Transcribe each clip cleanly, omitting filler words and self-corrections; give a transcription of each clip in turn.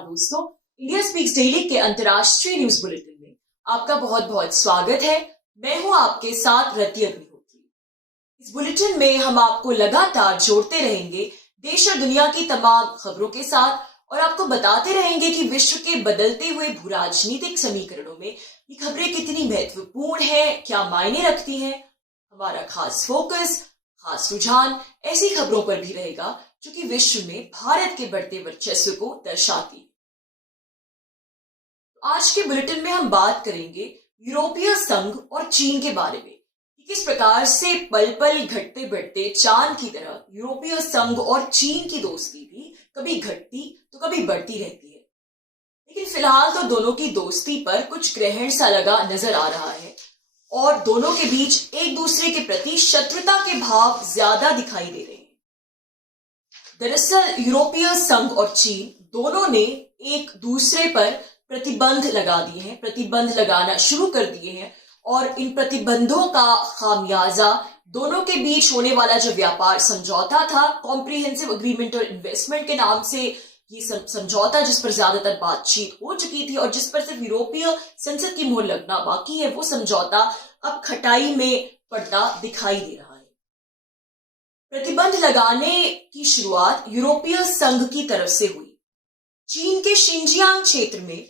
नमस्कार दोस्तों, India speaks daily के अंतर्राष्ट्रीय न्यूज बुलेटिन में आपका बहुत बहुत स्वागत है। मैं हूं आपके साथ रति अग्निहोत्री। इस बुलेटिन में हम आपको लगातार जोड़ते रहेंगे देश और दुनिया की तमाम खबरों के साथ और आपको बताते रहेंगे कि विश्व के बदलते हुए भूराजनीतिक समीकरणों में ये खबरें कितनी महत्वपूर्ण हैं, क्या मायने रखती हैं। हमारा खास फोकस, खास रुझान ऐसी खबरों पर भी रहेगा जो कि विश्व में भारत के बढ़ते वर्चस्व को दर्शाती है। आज के बुलेटिन में हम बात करेंगे यूरोपीय संघ और चीन के बारे में कि किस प्रकार से पल पल घटते बढ़ते चांद की तरह यूरोपीय संघ और चीन की दोस्ती भी कभी घटती तो कभी बढ़ती रहती है। लेकिन फिलहाल तो दोनों की दोस्ती पर कुछ ग्रहण सा लगा नजर आ रहा है और दोनों के बीच एक दूसरे के प्रति शत्रुता के भाव ज्यादा दिखाई दे रहे हैं। दरअसल यूरोपीय संघ और चीन दोनों ने एक दूसरे पर प्रतिबंध लगा दिए हैं, प्रतिबंध लगाना शुरू कर दिए हैं और इन प्रतिबंधों का खामियाजा दोनों के बीच होने वाला जो व्यापार समझौता था, कॉम्प्रिहेंसिव एग्रीमेंट और इन्वेस्टमेंट के नाम से ये समझौता जिस पर ज्यादातर बातचीत हो चुकी थी और जिस पर सिर्फ यूरोपीय संसद की मोहर लगना बाकी है, वो समझौता अब खटाई में पड़ता दिखाई दे रहा है। प्रतिबंध लगाने की शुरुआत यूरोपीय संघ की तरफ से हुई। चीन के शिनजियांग क्षेत्र में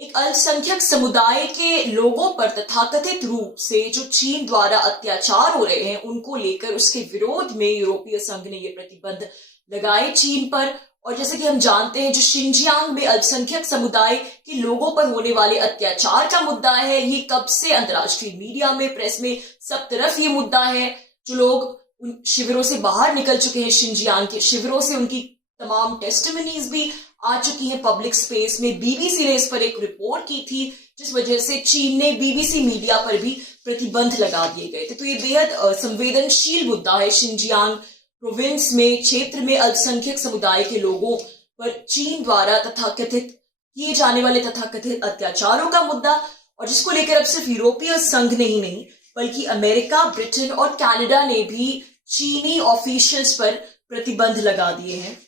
एक अल्पसंख्यक समुदाय के लोगों पर तथाकथित रूप से जो चीन द्वारा अत्याचार हो रहे हैं उनको लेकर उसके विरोध में यूरोपीय संघ ने ये प्रतिबंध लगाए चीन पर। और जैसे कि हम जानते हैं, जो शिनजियांग में अल्पसंख्यक समुदाय के लोगों पर होने वाले अत्याचार का मुद्दा है, ये कब से अंतर्राष्ट्रीय मीडिया में, प्रेस में, सब तरफ ये मुद्दा है। जो लोग उन शिविरों से बाहर निकल चुके हैं, शिनजियांग के शिविरों से, उनकी तमाम टेस्टिमनीज भी आ चुकी हैं पब्लिक स्पेस में। बीबीसी ने इस पर एक रिपोर्ट की थी जिस वजह से चीन ने बीबीसी मीडिया पर भी प्रतिबंध लगा दिए गए थे। तो ये बेहद संवेदनशील मुद्दा है। शिनजियांग प्रोविंस में, क्षेत्र में अल्पसंख्यक समुदाय के लोगों पर चीन द्वारा तथाकथित किए जाने वाले तथाकथित अत्याचारों का मुद्दा, और जिसको लेकर अब सिर्फ यूरोपीय संघ ने ही नहीं बल्कि अमेरिका, ब्रिटेन और कनाडा ने भी चीनी ऑफिशियल्स पर प्रतिबंध लगा दिए हैं।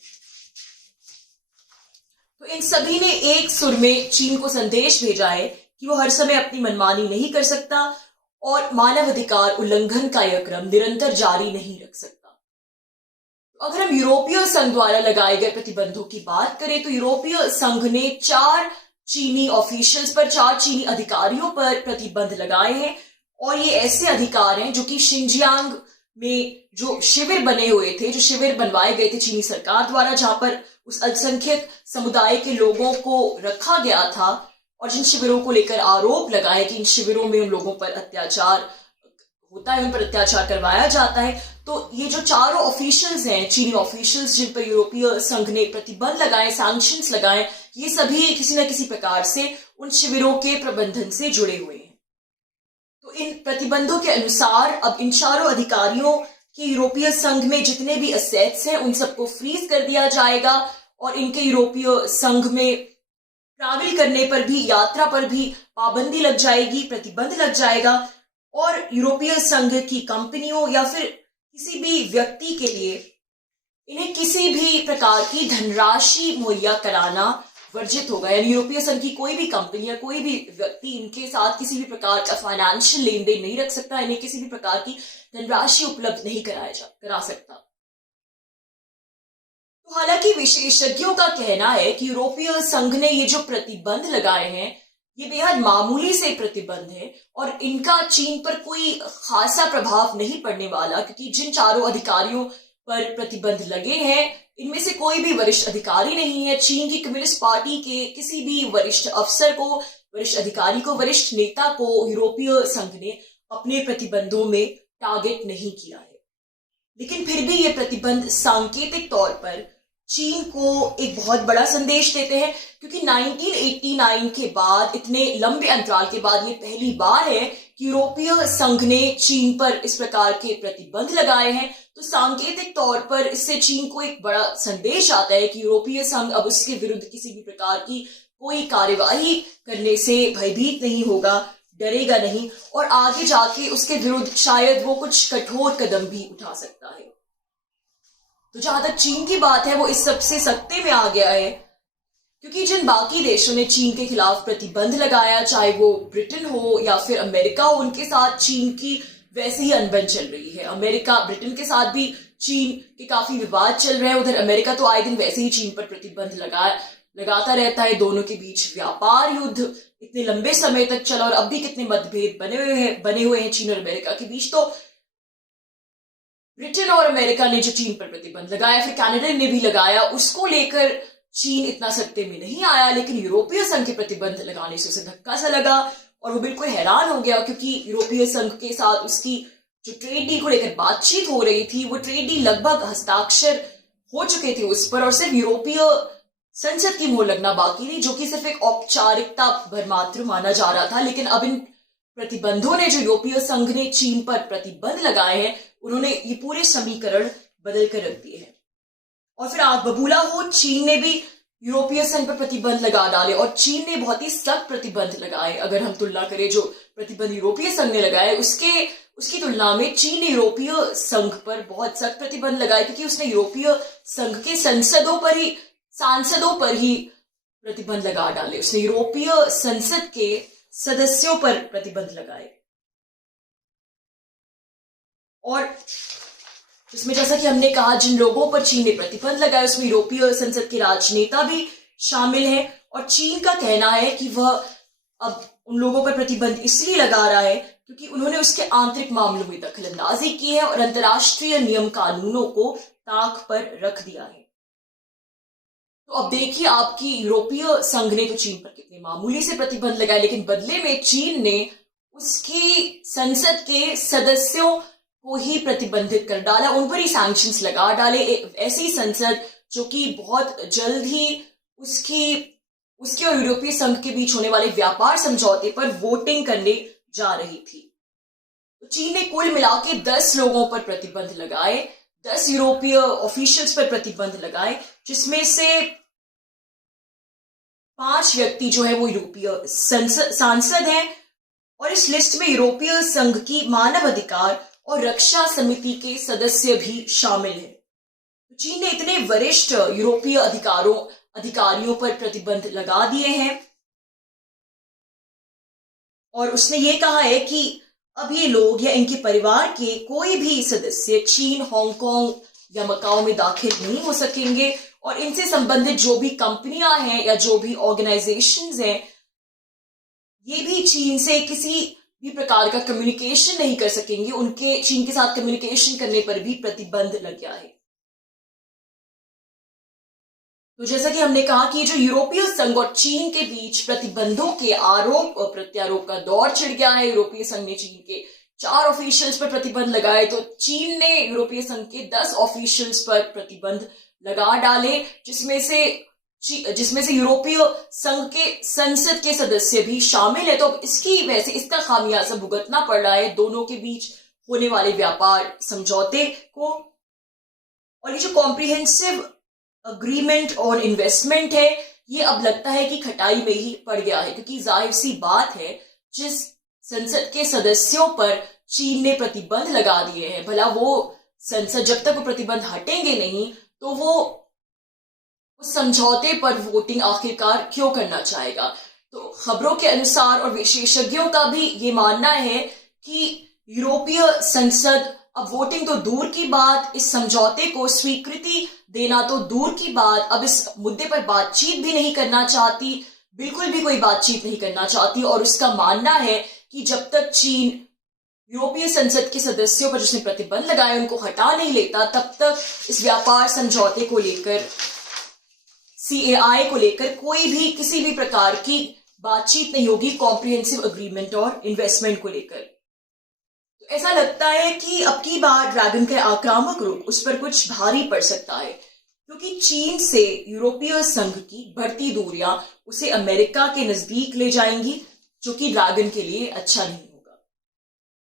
तो इन सभी ने एक सुर में चीन को संदेश भेजा है कि वो हर समय अपनी मनमानी नहीं कर सकता और मानवाधिकार उल्लंघन का यह क्रम निरंतर जारी नहीं रख सकता। तो अगर हम यूरोपीय संघ द्वारा लगाए गए प्रतिबंधों की बात करें तो यूरोपीय संघ ने 4 चीनी ऑफिशियल्स पर, 4 चीनी अधिकारियों पर प्रतिबंध लगाए हैं। और ये ऐसे अधिकार हैं जो कि शिनजियांग में जो शिविर बने हुए थे, जो शिविर बनवाए गए थे चीनी सरकार द्वारा, जहां पर उस अल्पसंख्यक समुदाय के लोगों को रखा गया था और जिन शिविरों को लेकर आरोप लगाए कि इन शिविरों में उन लोगों पर अत्याचार होता है, उन पर अत्याचार करवाया जाता है। तो ये जो 4 ऑफिशियल्स हैं, चीनी ऑफिशियल्स, जिन पर यूरोपीय संघ ने प्रतिबंध लगाए, सैंक्शंस लगाए, ये सभी किसी न किसी प्रकार से उन शिविरों के प्रबंधन से जुड़े हुए हैं। तो इन प्रतिबंधों के अनुसार अब इन 4 अधिकारियों के यूरोपीय संघ में जितने भी असेट्स हैं उन सबको फ्रीज कर दिया जाएगा और इनके यूरोपीय संघ में ट्रैवल करने पर भी, यात्रा पर भी पाबंदी लग जाएगी, प्रतिबंध लग जाएगा। और यूरोपीय संघ की कंपनियों या फिर किसी भी व्यक्ति के लिए इन्हें किसी भी प्रकार की धनराशि मुहैया कराना वर्जित होगा। यानी यूरोपीय संघ की कोई भी कंपनी या कोई भी व्यक्ति इनके साथ किसी भी प्रकार का फाइनेंशियल लेन देन नहीं रख सकता, इन्हें किसी भी प्रकार की धनराशि उपलब्ध नहीं करा सकता। तो हालांकि विशेषज्ञों का कहना है कि यूरोपीय संघ ने ये जो प्रतिबंध लगाए हैं ये बेहद मामूली से प्रतिबंध है और इनका चीन पर कोई खासा प्रभाव नहीं पड़ने वाला, क्योंकि जिन 4 अधिकारियों पर प्रतिबंध लगे हैं इनमें से कोई भी वरिष्ठ अधिकारी नहीं है। चीन की कम्युनिस्ट पार्टी के किसी भी वरिष्ठ अफसर को, वरिष्ठ अधिकारी को, वरिष्ठ नेता को यूरोपीय संघ ने अपने प्रतिबंधों में टारगेट नहीं किया है। लेकिन फिर भी ये प्रतिबंध सांकेतिक तौर पर चीन को एक बहुत बड़ा संदेश देते हैं, क्योंकि 1989 के बाद, इतने लंबे अंतराल के बाद, ये पहली बार है कि यूरोपीय संघ ने चीन पर इस प्रकार के प्रतिबंध लगाए हैं। तो सांकेतिक तौर पर इससे चीन को एक बड़ा संदेश आता है कि यूरोपीय संघ अब उसके विरुद्ध किसी भी प्रकार की कोई कार्यवाही करने से भयभीत नहीं होगा, डरेगा नहीं और आगे जाके उसके विरुद्ध शायद वो कुछ कठोर कदम भी उठा सकता है। तो जहां तक चीन की बात है वो इस सबसे सख्ते में आ गया है क्योंकि जिन बाकी देशों ने चीन के खिलाफ प्रतिबंध लगाया, चाहे वो ब्रिटेन हो या फिर अमेरिका हो, उनके साथ चीन की वैसे ही अनबन चल रही है। अमेरिका ब्रिटेन के साथ भी चीन के काफी विवाद चल रहे हैं। उधर अमेरिका तो आए दिन वैसे ही चीन पर प्रतिबंध लगाता रहता है। दोनों के बीच व्यापार युद्ध इतने लंबे समय तक चला और अब भी कितने मतभेद बने हुए हैं चीन और अमेरिका के बीच। तो ब्रिटेन और अमेरिका ने जो चीन पर प्रतिबंध लगाया, फिर कनाडा ने भी लगाया, उसको लेकर चीन इतना सत्ते में नहीं आया, लेकिन यूरोपीय संघ के प्रतिबंध लगाने से उसे धक्का सा लगा और वो बिल्कुल हैरान हो गया, क्योंकि यूरोपीय संघ के साथ उसकी जो ट्रेड डील को लेकर बातचीत हो रही थी, वो ट्रेड डील लगभग हस्ताक्षर हो चुके थे उस पर और सिर्फ यूरोपीय संसद की मोहर लगना बाकी थी, जो कि सिर्फ एक औपचारिकता भर मात्र माना जा रहा था। लेकिन अब इन प्रतिबंधों ने, जो यूरोपीय संघ ने चीन पर प्रतिबंध लगाए हैं, उन्होंने ये पूरे समीकरण बदल कर रख दिए हैं। और फिर आग बबूला हो, चीन ने भी यूरोपीय संघ पर प्रतिबंध लगा डाले और चीन ने बहुत ही सख्त प्रतिबंध लगाए। अगर हम तुलना करें जो प्रतिबंध यूरोपीय संघ ने लगाए उसकी तुलना में चीन ने यूरोपीय संघ पर बहुत सख्त प्रतिबंध लगाए, क्योंकि उसने यूरोपीय संघ के सांसदों पर ही प्रतिबंध लगा डाले। उसने यूरोपीय संसद के सदस्यों पर प्रतिबंध लगाए और इसमें जैसा कि हमने कहा, जिन लोगों पर चीन ने प्रतिबंध लगाया उसमें यूरोपीय संसद के राजनेता भी शामिल हैं। और चीन का कहना है कि वह अब उन लोगों पर प्रतिबंध इसलिए लगा रहा है क्योंकि उन्होंने उसके आंतरिक मामलों में दखलंदाजी की है और अंतर्राष्ट्रीय नियम कानूनों को ताक पर रख दिया है। तो अब देखिए, आपकी यूरोपीय संघ ने तो चीन पर कितने मामूली से प्रतिबंध लगाए, लेकिन बदले में चीन ने उसकी संसद के सदस्यों को ही प्रतिबंधित कर डाला, उन पर ही सैंक्शंस लगा डाले। ऐसी संसद जो कि बहुत जल्द ही उसके और यूरोपीय संघ के बीच होने वाले व्यापार समझौते पर वोटिंग करने जा रही थी। तो चीन ने कुल मिला के 10 लोगों पर प्रतिबंध लगाए, 10 यूरोपीय ऑफिशियल्स पर प्रतिबंध लगाए, जिसमें से 5 व्यक्ति जो है वो यूरोपीय सांसद हैं और इस लिस्ट में यूरोपीय संघ की मानव अधिकार और रक्षा समिति के सदस्य भी शामिल हैं। चीन ने इतने वरिष्ठ यूरोपीय अधिकारियों पर प्रतिबंध लगा दिए हैं और उसने ये कहा है कि अब ये लोग या इनके परिवार के कोई भी सदस्य चीन, हांगकांग या मकाओ में दाखिल नहीं हो सकेंगे और इनसे संबंधित जो भी कंपनियां हैं या जो भी ऑर्गेनाइजेशंस हैं, ये भी चीन से किसी भी प्रकार का कम्युनिकेशन नहीं कर सकेंगे। उनके चीन के साथ कम्युनिकेशन करने पर भी प्रतिबंध लग गया है। तो जैसा कि हमने कहा कि जो यूरोपीय संघ और चीन के बीच प्रतिबंधों के आरोप और प्रत्यारोप का दौर छिड़ गया है। यूरोपीय संघ ने चीन के 4 ऑफिशियल्स पर प्रतिबंध लगाए, तो चीन ने यूरोपीय संघ के 10 ऑफिशियल्स पर प्रतिबंध लगा डाले, जिसमें से यूरोपीय संघ के संसद के सदस्य भी शामिल है। तो अब इसकी वजह से इसका खामियाजा भुगतना पड़ रहा है दोनों के बीच होने वाले व्यापार समझौते को। और ये जो कॉम्प्रिहेंसिव अग्रीमेंट और इन्वेस्टमेंट है, ये अब लगता है कि खटाई में ही पड़ गया है, क्योंकि जाहिर सी बात है, जिस संसद के सदस्यों पर चीन ने प्रतिबंध लगा दिए हैं, भला वो संसद जब तक वो प्रतिबंध हटेंगे नहीं तो वो उस समझौते पर वोटिंग आखिरकार क्यों करना चाहेगा। तो खबरों के अनुसार और विशेषज्ञों का भी ये मानना है कि यूरोपीय संसद अब वोटिंग तो दूर की बात, इस समझौते को स्वीकृति देना तो दूर की बात, अब इस मुद्दे पर बातचीत भी नहीं करना चाहती, बिल्कुल भी कोई बातचीत नहीं करना चाहती। और उसका मानना है कि जब तक चीन यूरोपीय संसद के सदस्यों पर जिसने प्रतिबंध लगाए उनको हटा नहीं लेता, तब तक इस व्यापार समझौते को लेकर, CAI को लेकर कोई भी किसी भी प्रकार की बातचीत नहीं होगी, कॉम्प्रिहेंसिव अग्रीमेंट और इन्वेस्टमेंट को लेकर। तो ऐसा लगता है कि अब की बार ड्रैगन का आक्रामक रूप उस पर कुछ भारी पड़ सकता है, क्योंकि चीन से यूरोपीय संघ की बढ़ती दूरियां उसे अमेरिका के नजदीक ले जाएंगी, जो कि ड्रैगन के लिए अच्छा नहीं होगा।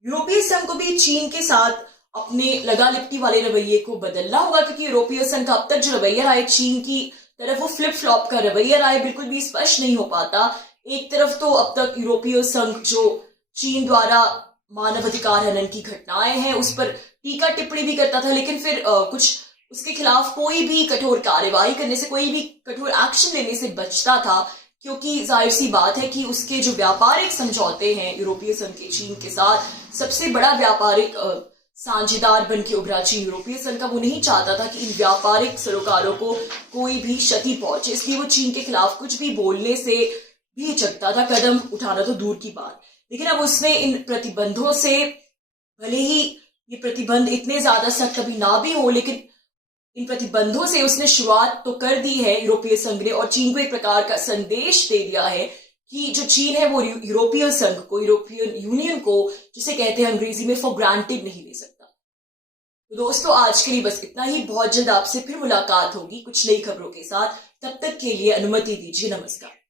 यूरोपीय संघ को भी चीन के साथ अपने लगा लिपटी वाले रवैये को बदलना होगा, क्योंकि यूरोपीय संघ का अब तक जो रवैया रहा है चीन की तरफ, वो फ्लिप फ्लॉप का रवैया रहा है, बिल्कुल भी स्पष्ट नहीं हो पाता। एक तरफ तो अब तक यूरोपीय संघ जो चीन द्वारा मानवाधिकार हनन की घटनाएं हैं उस पर टीका टिप्पणी भी करता था, लेकिन फिर कुछ उसके खिलाफ कोई भी कठोर कार्यवाही करने से, कोई भी कठोर एक्शन लेने से बचता था, क्योंकि जाहिर सी बात है कि उसके जो व्यापारिक समझौते हैं यूरोपीय संघ के चीन के साथ, सबसे बड़ा व्यापारिक साझेदार बन के उभरा चीन यूरोपीय संघ का, वो नहीं चाहता था कि इन व्यापारिक सरोकारों को कोई भी क्षति पहुंचे, इसलिए वो चीन के खिलाफ कुछ भी बोलने से भी हिचकता था, कदम उठाना तो दूर की बात। लेकिन अब उसने इन प्रतिबंधों से, भले ही ये प्रतिबंध इतने ज्यादा सख्त कभी ना भी हो, लेकिन इन प्रतिबंधों से उसने शुरुआत तो कर दी है यूरोपीय संघ ने, और चीन को एक प्रकार का संदेश दे दिया है कि जो चीन है वो यूरोपीय संघ को, यूरोपियन यूनियन को, जिसे कहते हैं अंग्रेजी में, फॉर ग्रांटेड नहीं ले सकता। तो दोस्तों आज के लिए बस इतना ही। बहुत जल्द आपसे फिर मुलाकात होगी कुछ नई खबरों के साथ। तब तक के लिए अनुमति दीजिए। नमस्कार।